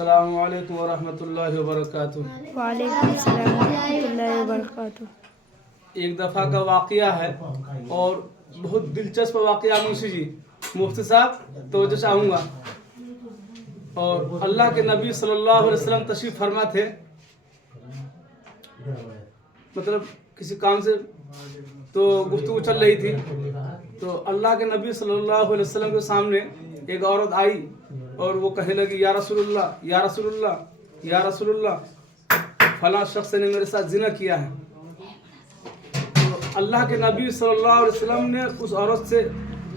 السلام علیکم ورحمۃ اللہ وبرکاتہ۔ وعلیکم السلام ورحمۃ اللہ وبرکاتہ۔ ایک دفعہ کا واقعہ ہے اور بہت دلچسپ واقعہ منشی جی، مفتی صاحب توجہ چاہوں گا۔ اور اللہ کے نبی صلی اللہ علیہ وسلم تشریف فرما تھے، مطلب کسی کام سے تو گفتگو چل رہی تھی، تو اللہ کے نبی صلی اللہ علیہ وسلم کے سامنے ایک عورت آئی اور وہ کہنے لگی یا رسول اللہ یا رسول اللہ یا رسول اللہ، فلاں شخص نے میرے ساتھ زنا کیا ہے۔ تو اللہ کے نبی صلی اللہ علیہ وسلم نے اس عورت سے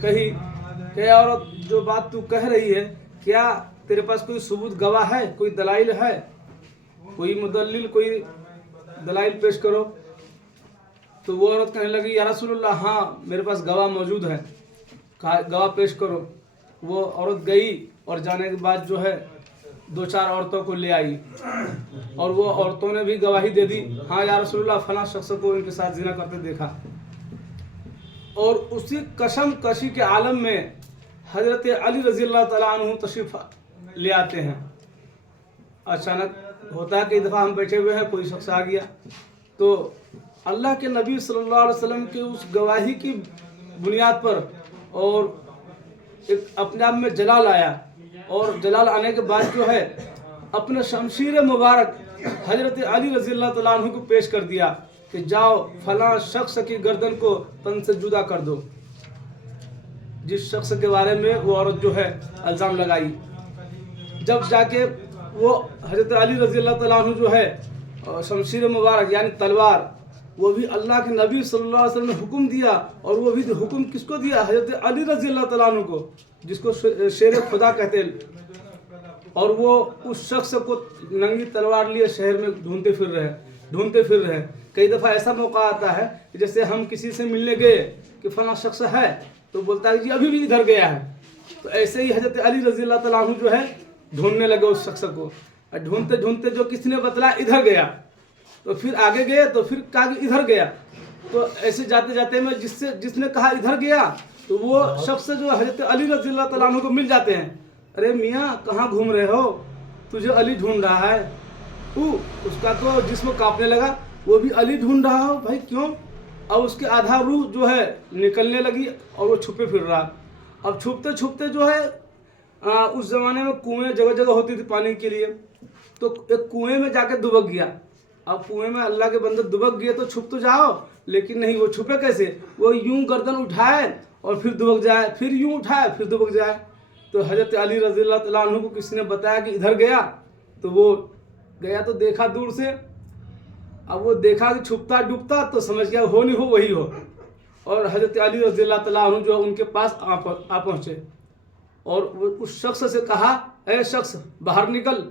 کہی کہ عورت، جو بات تو کہہ رہی ہے، کیا تیرے پاس کوئی ثبوت گواہ ہے، کوئی دلائل ہے، کوئی مدلل، کوئی دلائل پیش کرو۔ تو وہ عورت کہنے لگی یا رسول اللہ، ہاں میرے پاس گواہ موجود ہے، گواہ پیش کرو۔ وہ عورت گئی اور جانے کے بعد جو ہے دو چار عورتوں کو لے آئی، اور وہ عورتوں نے بھی گواہی دے دی، ہاں یا رسول اللہ فلاں شخص کو ان کے ساتھ زنا کرتے دیکھا۔ اور اسی کشم کشی کے عالم میں حضرت علی رضی اللہ تعالیٰ عنہ تشریف لے آتے ہیں۔ اچانک ہوتا ہے کہ ایک دفعہ ہم بیٹھے ہوئے ہیں، کوئی شخص آ گیا، تو اللہ کے نبی صلی اللہ علیہ وسلم کے اس گواہی کی بنیاد پر اور ایک اپنے آپ میں جلال آیا، اور جلال آنے کے بعد جو ہے اپنا شمشیر مبارک حضرت علی رضی اللہ تعالیٰ عنہ کو پیش کر دیا کہ جاؤ فلاں شخص کی گردن کو تن سے جدا کر دو، جس شخص کے بارے میں وہ عورت جو ہے الزام لگائی۔ جب جا کے وہ حضرت علی رضی اللہ تعالیٰ عنہ جو ہے شمشیر مبارک یعنی تلوار، وہ بھی اللہ کے نبی صلی اللہ علیہ وسلم نے حکم دیا، اور وہ بھی حکم کس کو دیا؟ حضرت علی رضی اللہ تعالیٰ عنہ کو، جس کو شیر خدا کہتے ہیں۔ اور وہ اس شخص کو ننگی تلوار لیے شہر میں ڈھونڈتے پھر رہے۔ کئی دفعہ ایسا موقع آتا ہے کہ جیسے ہم کسی سے ملنے گئے کہ فلاں شخص ہے، تو بولتا ہے جی ابھی بھی ادھر گیا ہے۔ تو ایسے ہی حضرت علی رضی اللہ تعالیٰ عنہ جو ہے ڈھونڈنے لگے اس شخص کو، اور ڈھونڈتے جو کسی نے بتلایا ادھر گیا، تو پھر آگے گئے تو پھر کہا کہ ادھر گیا۔ تو ایسے جاتے جاتے میں جس نے کہا ادھر گیا، تو وہ شخص جو حضرت علی رضی اللہ تعالیٰ عنہ کو مل جاتے ہیں، ارے میاں کہاں گھوم رہے ہو، تجھے علی ڈھونڈ رہا ہے۔ اس کا تو جسم کانپنے لگا، وہ بھی علی ڈھونڈ رہا ہو بھائی کیوں؟ اب اس کے آدھا روح جو ہے نکلنے لگی اور وہ چھپے پھر رہا۔ اب چھپتے جو ہے اس زمانے میں کنویں جگہ جگہ ہوتی تھی پانی کے لیے، تو ایک کنویں میں جا کے دبک گیا۔ اب کنویں میں اللہ کے بندے دبک گئے تو چھپ تو جاؤ، لیکن نہیں، وہ چھپے کیسے؟ وہ یوں گردن اٹھائے اور پھر دبک جائے، پھر یوں اٹھائے پھر دبک جائے۔ تو حضرت علی رضی اللہ تعالیٰ عنہ کو کسی نے بتایا کہ ادھر گیا، تو وہ گیا تو دیکھا دور سے، اب وہ دیکھا کہ چھپتا ڈوبتا تو سمجھ گیا ہو نہیں ہو وہی ہو، اور حضرت علی رضی اللہ تعالیٰ عنہ جو ان کے پاس آ پہنچے، اور اس شخص سے کہا اے شخص باہر نکل۔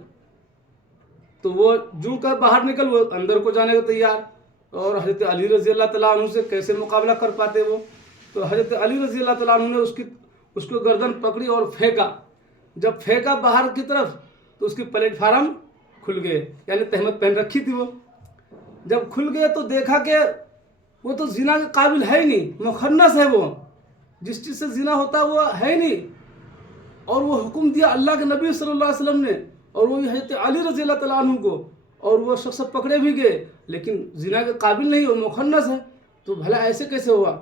تو وہ جو کر باہر نکل، وہ اندر کو جانے کو تیار، اور حضرت علی رضی اللہ تعالیٰ عنہ سے کیسے مقابلہ کر پاتے وہ؟ تو حضرت علی رضی اللہ تعالیٰ عنہ نے اس کو گردن پکڑی اور پھینکا۔ جب پھینکا باہر کی طرف تو اس کی پلیٹ فارم کھل گئے، یعنی تہمت پہن رکھی تھی وہ۔ جب کھل گئے تو دیکھا کہ وہ تو زنا کے قابل ہے ہی نہیں، مخنث ہے وہ، جس چیز سے زنا ہوتا وہ ہے ہی نہیں۔ اور وہ حکم دیا اللہ کے نبی صلی اللہ علیہ وسلم نے، اور وہ حضرت علی رضی اللہ تعالیٰ عنہ کو، اور وہ شخص پکڑے بھی گئے، لیکن زنا کے قابل نہیں، وہ مخنث ہے۔ تو بھلا ایسے کیسے ہوا؟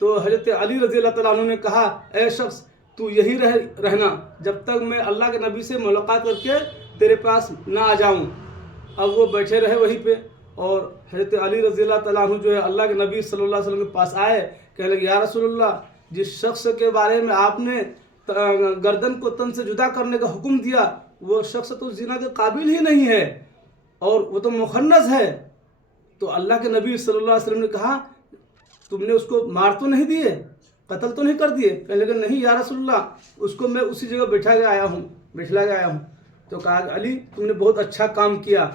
تو حضرت علی رضی اللہ تعالیٰ عنہ نے کہا اے شخص تو یہی رہنا جب تک میں اللہ کے نبی سے ملاقات کر کے تیرے پاس نہ آ جاؤں۔ اب وہ بیٹھے رہے وہیں پہ، اور حضرت علی رضی اللہ تعالیٰ عنہ جو ہے اللہ کے نبی صلی اللہ علیہ وسلم کے پاس آئے، کہنے لگے یا رسول اللہ، جس شخص کے بارے میں آپ نے گردن کو تن سے جدا کرنے کا حکم دیا، وہ شخص تو زنا کے قابل ہی نہیں ہے، اور وہ تو مخنث ہے۔ تو اللہ کے نبی صلی اللہ علیہ وسلم نے کہا تم نے اس کو مار تو نہیں دیے، قتل تو نہیں کر دیے؟ کہنے لگے نہیں یا رسول اللہ، اس کو میں اسی جگہ بٹھلا کے آیا ہوں۔ تو کہا علی تم نے بہت اچھا کام کیا،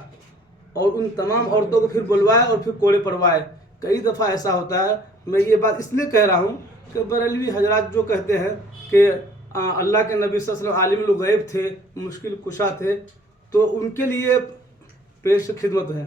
اور ان تمام عورتوں کو پھر بلوائے اور پھر کوڑے پڑوائے۔ کئی دفعہ ایسا ہوتا ہے، میں یہ بات اس لیے کہہ رہا ہوں کہ بریلوی حضرات جو کہتے ہیں کہ اللہ کے نبی صلی اللہ علیہ وسلم عالم الغیب تھے، مشکل کشا تھے، تو ان کے لیے پیش خدمت ہے۔